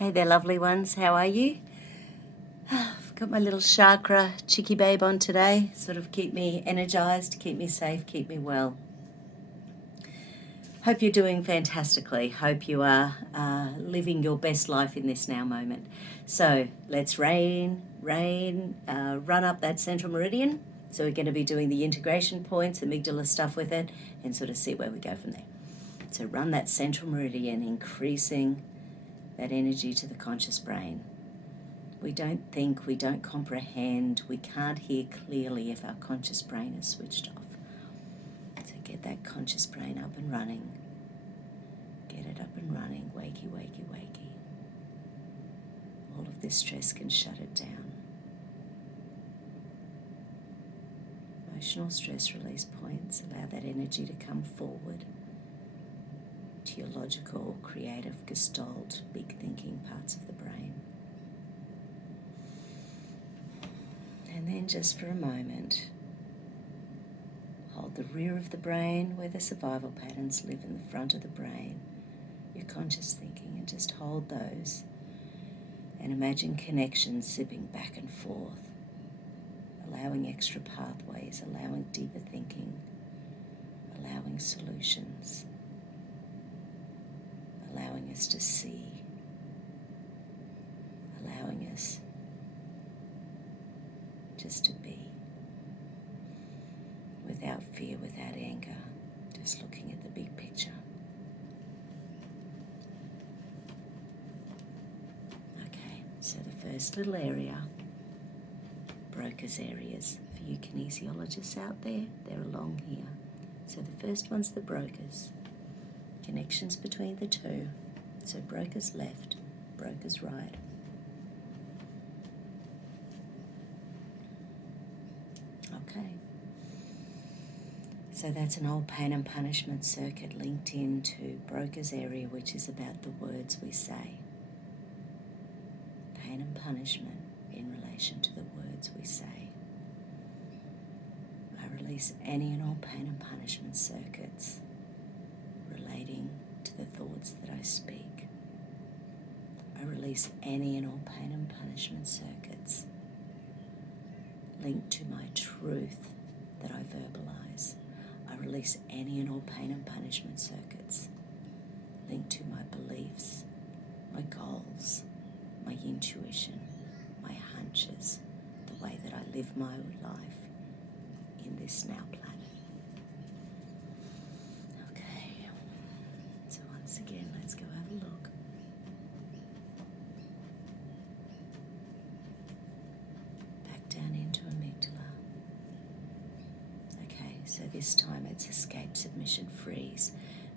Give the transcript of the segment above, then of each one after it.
Hey there, lovely ones. How are you? I've got my little Chakra chicky babe on today. Sort of keep me energized, keep me safe, keep me well. Hope you're doing fantastically. Hope you are living your best life in this now moment. So let's run up that central meridian. So we're going to be doing the integration points, amygdala stuff with it, and sort of see where we go from there. So run that central meridian, increasing that energy to the conscious brain. We don't think, we don't comprehend, we can't hear clearly if our conscious brain is switched off. So get that conscious brain up and running. Get it up and running, wakey, wakey, wakey. All of this stress can shut it down. Emotional stress release points, allow that energy to come forward to your logical, creative, gestalt, big thinking parts of the brain. And then just for a moment, hold the rear of the brain where the survival patterns live in the front of the brain, your conscious thinking, and just hold those and imagine connections zipping back and forth, allowing extra pathways, allowing deeper thinking, allowing solutions, allowing us to see, allowing us just to be, without fear, without anger, just looking at the big picture. Okay, so the first little area, Broca's areas. For you kinesiologists out there, they're along here. So the first one's the Broca's. Connections between the two. So Broca's left, Broca's right. Okay. So that's an old pain and punishment circuit linked into Broca's area, which is about the words we say. Pain and punishment in relation to the words we say. I release any and all pain and punishment circuits relating to the thoughts that I speak. I release any and all pain and punishment circuits linked to my truth that I verbalize. I release any and all pain and punishment circuits linked to my beliefs, my goals, my intuition, my hunches, the way that I live my life in this now planet. Okay, so once again, let's go have a look. Back down into amygdala. Okay, so this time it's escape, submission, freeze.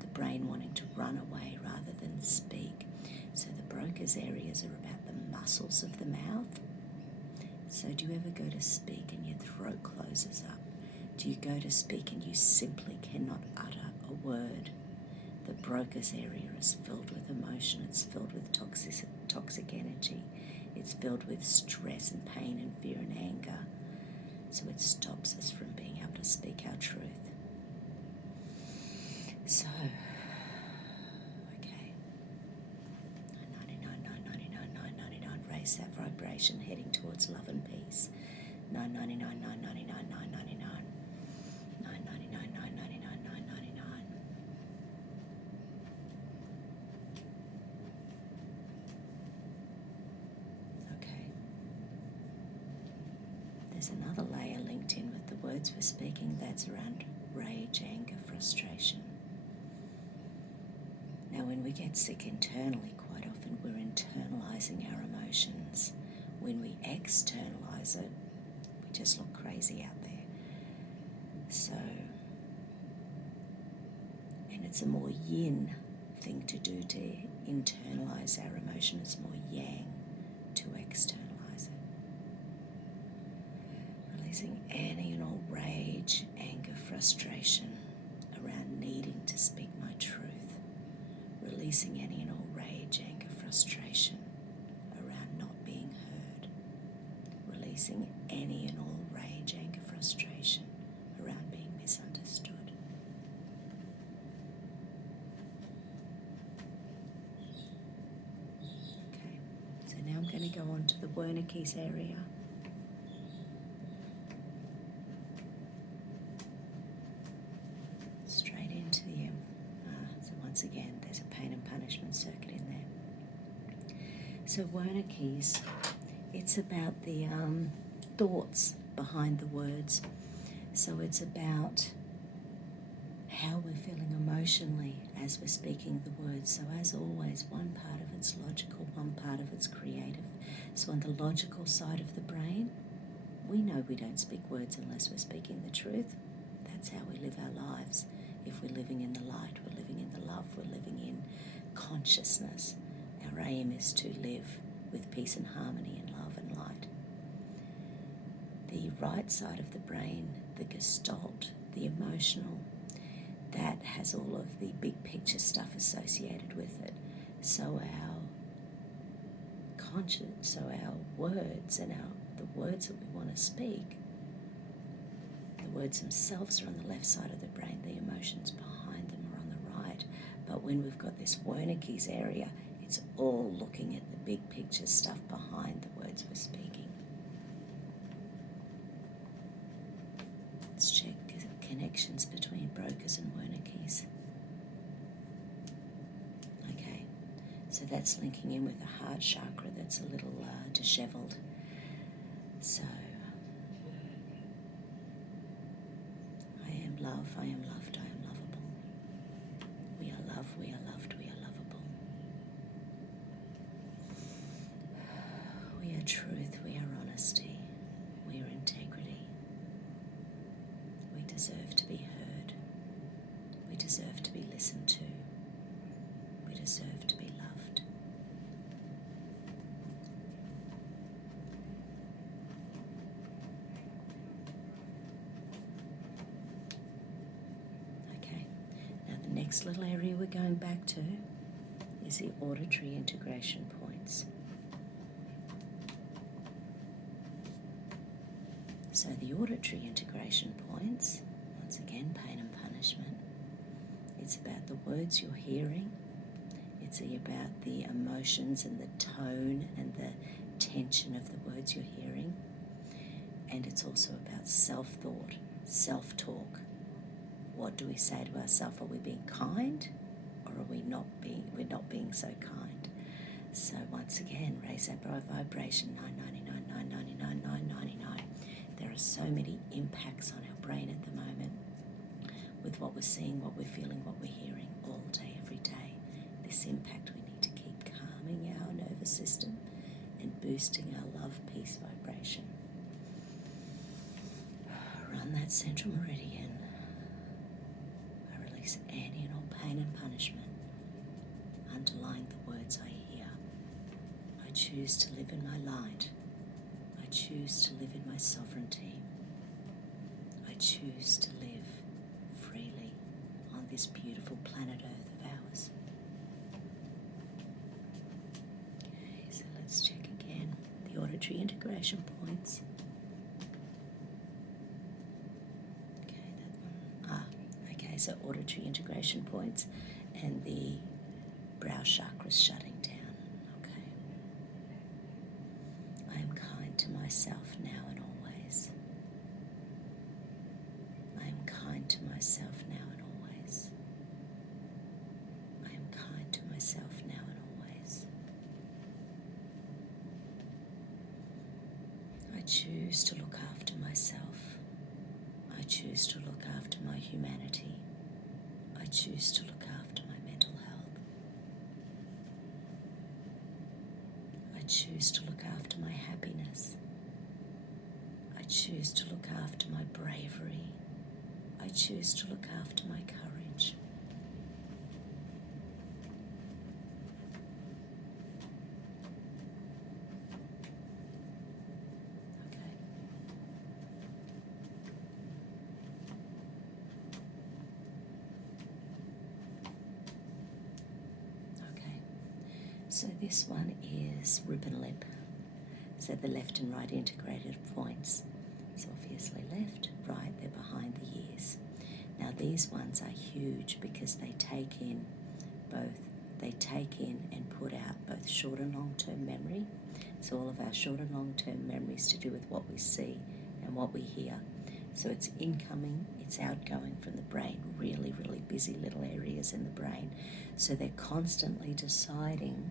The brain wanting to run away rather than speak. So the Broca's areas are about the muscles of the mouth. So do you ever go to speak and your throat closes up? Do you go to speak and you simply cannot utter a word? The Broca's area is filled with emotion, it's filled with toxic energy, it's filled with stress and pain and fear and anger. So it stops us from being able to speak our truth. So, okay. 999, 999, 999, raise that vibration heading towards love and peace. 999, 999, 999. 999, 999, 999. Okay. There's another layer linked in with the words we're speaking that's around rage, anger, frustration. Now, when we get sick internally, quite often we're internalizing our emotions. When we externalize it, we just look crazy out there. So, and it's a more yin thing to do to internalize our emotion. It's more yang to externalize it. Releasing any and all rage, anger, frustration around needing to speak my truth. Releasing any and all rage, anger, frustration around not being heard. Releasing any and all rage, anger, frustration around being misunderstood. Okay. now I'm going to go on to the Werner Keys area. Straight into the so once again, there's a pain and punishment circuit in there. So Werner Keys, it's about the thoughts behind the words. So it's about how we're feeling emotionally as we're speaking the words. So as always, one part of it's logical, one part of it's creative. So on the logical side of the brain, we know we don't speak words unless we're speaking the truth. That's how we live our lives. If we're living in the light, we're living in the love, we're living in consciousness. Our aim is to live with peace and harmony and love and light. The right side of the brain, the gestalt, the emotional, that has all of the big picture stuff associated with it. So our words and the words that we want to speak, the words themselves are on the left side of the brain, the emotions behind them are on the right. But when we've got this Werner Keys area, it's all looking at the big picture stuff behind the words we're speaking. Let's check connections between Brokers and Werner Keys. Okay, so that's linking in with the heart chakra that's a little disheveled. So, I am love, I am loved, I am lovable. We are love, we are loved, we are lovable. We are truth, we are honesty, we are integrity. We deserve to be heard. We deserve to be listened to. We deserve to be loved. Okay, now the next little area we're going back to is the auditory integration points. So the auditory integration points, once again, pain and punishment. It's about the words you're hearing. It's about the emotions and the tone and the tension of the words you're hearing. And it's also about self-thought, self-talk. What do we say to ourselves? Are we being kind, or are we not being? We're not being so kind. So once again, raise that vibration 999, 999, 999. There are so many impacts on our brain at the moment with what we're seeing, what we're feeling, what we're hearing all day, every day. This impact, we need to keep calming our nervous system and boosting our love, peace vibration. Run that central meridian. I release any and all pain and punishment underlying the words I hear. I choose to live in my light. I choose to live in my sovereignty. I choose to live freely on this beautiful planet Earth of ours. Okay, so let's check again the auditory integration points. Okay, that one. Okay, so auditory integration points and the brow chakra shutting down. To myself now and always. I am kind to myself now and always. I am kind to myself now and always. I choose to look after myself. I choose to look after my humanity. I choose to look after my mental health. I choose to look after my happiness. I choose to look after my bravery. I choose to look after my courage. Okay. Okay. So this one is rib and lip. So the left and right integrated points. So obviously left, right, they're behind the ears. Now these ones are huge because they take in and put out both short and long-term memory. So all of our short and long-term memories to do with what we see and what we hear. So it's incoming, it's outgoing from the brain, really, really busy little areas in the brain. So they're constantly deciding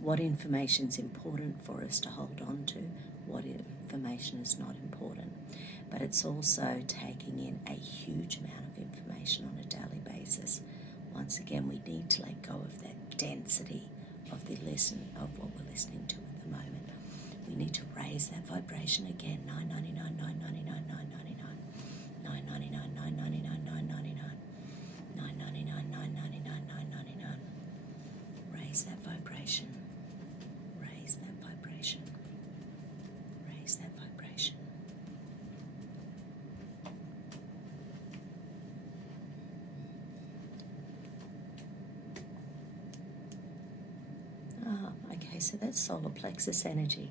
what information is important for us to hold on to, what information is not important. But it's also taking in a huge amount of information on a daily basis. Once again, we need to let go of that density of what we're listening to at the moment. We need to raise that vibration again. 999, 999, 999, 999, 999, 999, 999, 999, 999. Raise that vibration. Raise that vibration. Raise that vibration. Okay, so that's solar plexus energy.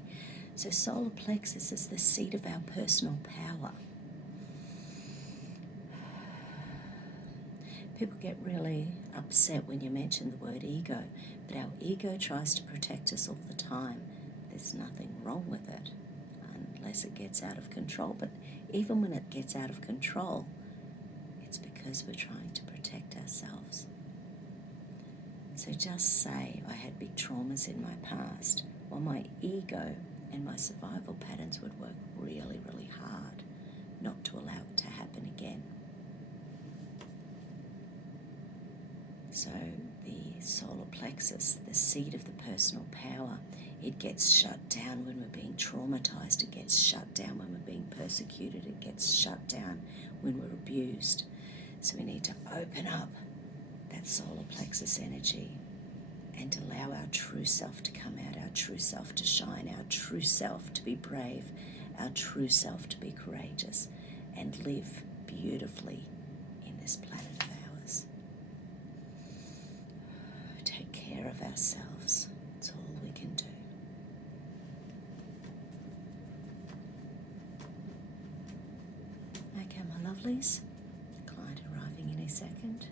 So solar plexus is the seat of our personal power. People get really upset when you mention the word ego, but our ego tries to protect us all the time. There's nothing wrong with it unless it gets out of control. But even when it gets out of control, it's because we're trying to protect ourselves. So just say I had big traumas in my past. Well, my ego and my survival patterns would work really, really hard not to allow it to happen again. So the solar plexus, the seat of the personal power, it gets shut down when we're being traumatized. It gets shut down when we're being persecuted. It gets shut down when we're abused. So we need to open up that solar plexus energy and allow our true self to come out, our true self to shine, our true self to be brave, our true self to be courageous and live beautifully in this planet of ours. Take care of ourselves. It's all we can do. Okay, my lovelies, client arriving any second.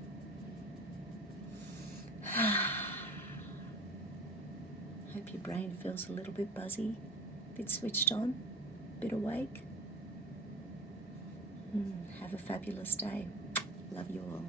Hope your brain feels a little bit buzzy, a bit switched on, a bit awake. Have a fabulous day. Love you all.